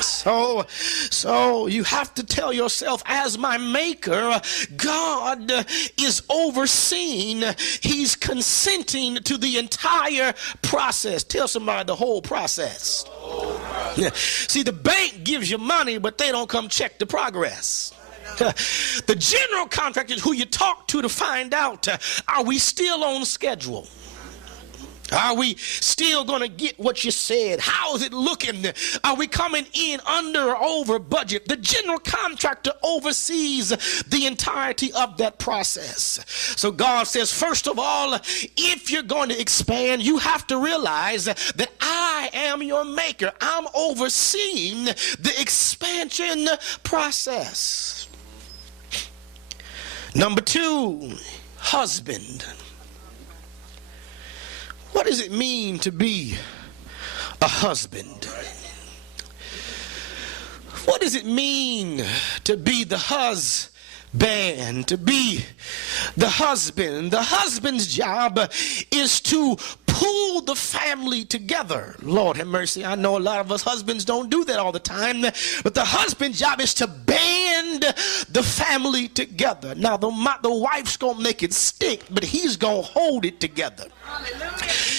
So you have to tell yourself, as my maker, God is overseeing. He's consenting to the entire process. Tell somebody the whole process. Yeah. See, the bank gives you money, but they don't come check the progress. The general contractor is who you talk to find out, are we still on schedule? Are we still going to get what you said? How is it looking? Are we coming in under or over budget? The general contractor oversees the entirety of that process. So God says, first of all, if you're going to expand, you have to realize that I am your maker. I'm overseeing the expansion process. Number two, husband. What does it mean to be a husband? What does it mean to be the husband? To be the husband. The husband's job is to pull the family together. Lord have mercy. I know a lot of us husbands don't do that all the time, but the husband's job is to band the family together. Now the wife's gonna make it stick, but he's gonna hold it together.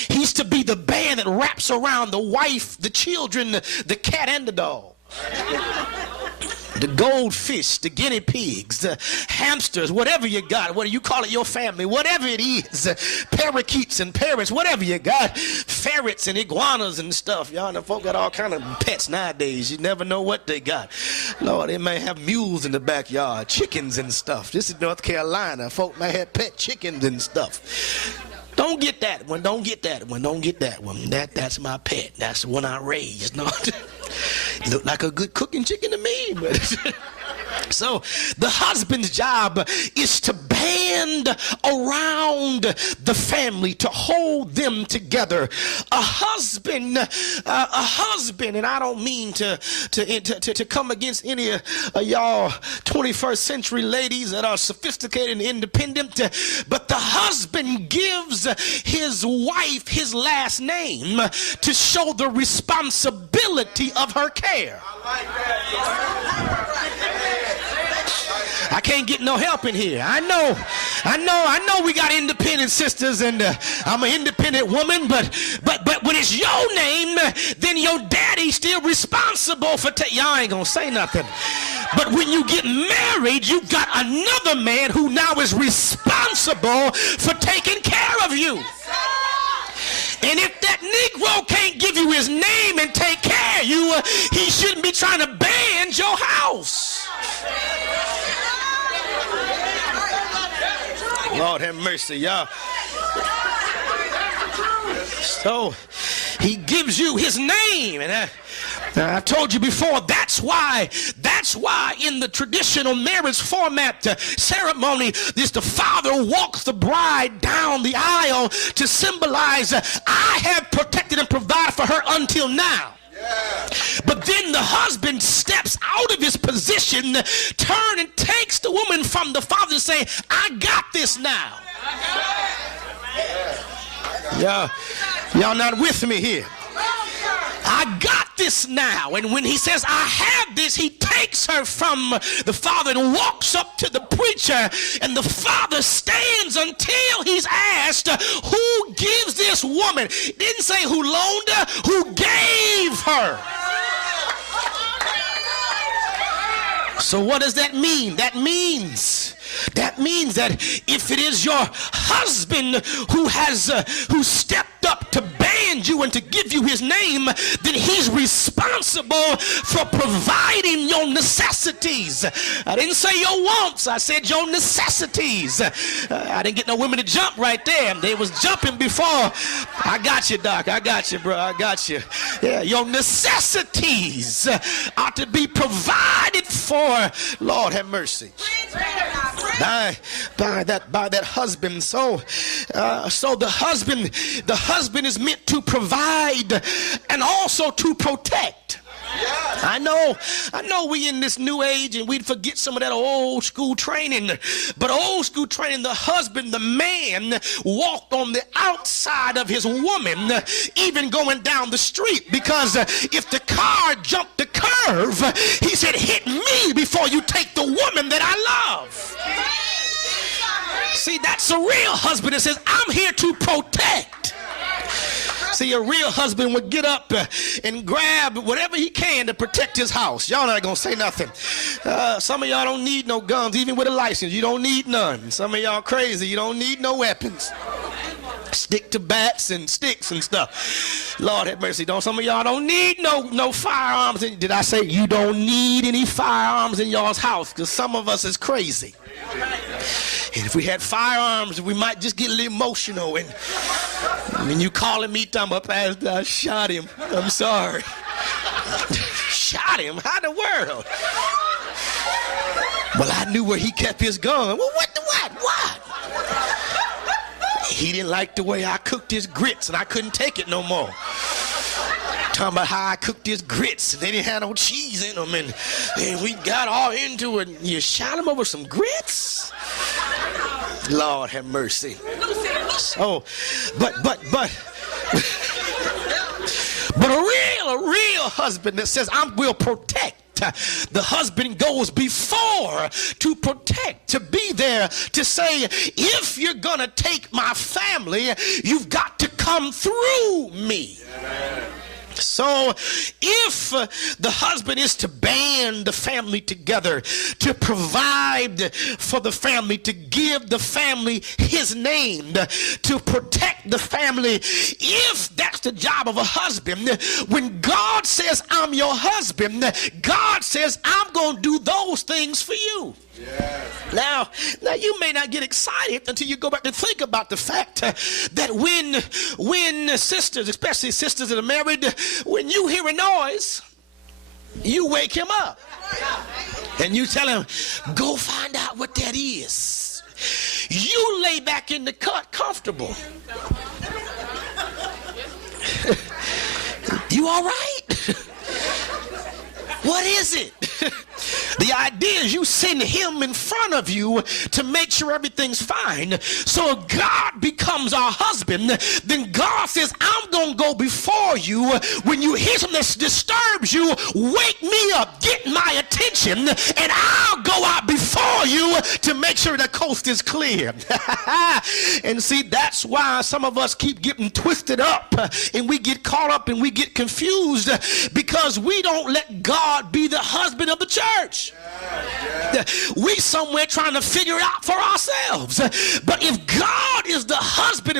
He's to be the band that wraps around the wife, the children, the cat, and the dog. The goldfish, the guinea pigs, the hamsters, whatever you got, whether you call it your family, whatever it is, parakeets and parrots, whatever you got, ferrets and iguanas and stuff. Y'all know folk got all kind of pets nowadays. You never know what they got. Lord, they may have mules in the backyard, chickens and stuff. This is North Carolina. Folk may have pet chickens and stuff. Don't get that one. Don't get that one. Don't get that one. That's my pet. That's the one I raised. No, look like a good cooking chicken to me. But so the husband's job is to band around the family, to hold them together. A husband, and I don't mean to come against any of y'all 21st century ladies that are sophisticated and independent, but the husband gives his wife his last name to show the responsibility of her care. I can't get no help in here. I know we got independent sisters, and I'm an independent woman, but when it's your name, then your daddy's still responsible for y'all ain't gonna say nothing. But when you get married, you've got another man who now is responsible for taking care of you. And if that Negro can't give you his name and take care of you, he shouldn't be trying to band your house. Lord have mercy, y'all. So he gives you his name, and I've told you before, that's why in the traditional marriage format ceremony, the father walks the bride down the aisle to symbolize, I have protected and provided for her until now. But then the husband steps out of his position, turns and takes the woman from the father and say, I got this now. Y'all not with me here. I got this now. And when he says, I have this, he takes her from the father and walks up to the preacher, and the father stands until he's asked, who gives this woman? He didn't say who loaned her, who gave her. So what does that mean? That means that if it is your husband who stepped up to band you and to give you his name, then he's responsible for providing your necessities. I didn't say your wants, I said your necessities. I didn't get no women to jump right there. They was jumping before. I got you, Doc. I got you, bro. I got you. Yeah, your necessities are to be provided for. Lord have mercy. By that husband. So the husband is meant to provide and also to protect. I know we in this new age and we'd forget some of that old school training, but old school training, the husband, the man, walked on the outside of his woman, even going down the street, because if the car jumped the curb, serve. He said, hit me before you take the woman that I love. See, that's a real husband that says, I'm here to protect. See, a real husband would get up and grab whatever he can to protect his house. Y'all not going to say nothing. Some of y'all don't need no guns, even with a license. You don't need none. Some of y'all crazy. You don't need no weapons. Stick to bats and sticks and stuff. Lord have mercy. Some of y'all don't need no firearms. Did I say you don't need any firearms in y'all's house? Because some of us is crazy. And if we had firearms, we might just get a little emotional. And when you calling me, talking about, Pastor, I shot him. I'm sorry. Shot him? How in the world? Well, I knew where he kept his gun. Well, what? He didn't like the way I cooked his grits, and I couldn't take it no more. Talking about how I cooked his grits, and they didn't have no cheese in them, and we got all into it. And you shot him over some grits? Lord have mercy. So, but a real husband that says, I will protect. The husband goes before to protect, to be there, to say, if you're gonna take my family, you've got to come through me. So if the husband is to band the family together, to provide for the family, to give the family his name, to protect the family, if that's the job of a husband, when God says, I'm your husband, God says, I'm going to do those things for you. Yes. Now you may not get excited until you go back and think about the fact that when sisters, especially sisters that are married, when you hear a noise, you wake him up and you tell him, go find out what that is. You lay back in the cut comfortable. You all right? What is it? The idea is you send him in front of you to make sure everything's fine. So if God becomes our husband, then God says, I'm going to go before you. When you hear something that disturbs you, wake me up, get my attention, and I'll go out before you to make sure the coast is clear. And see, that's why some of us keep getting twisted up and we get caught up and we get confused because we don't let God be the husband of the church. We somewhere trying to figure it out for ourselves. But if God is the husband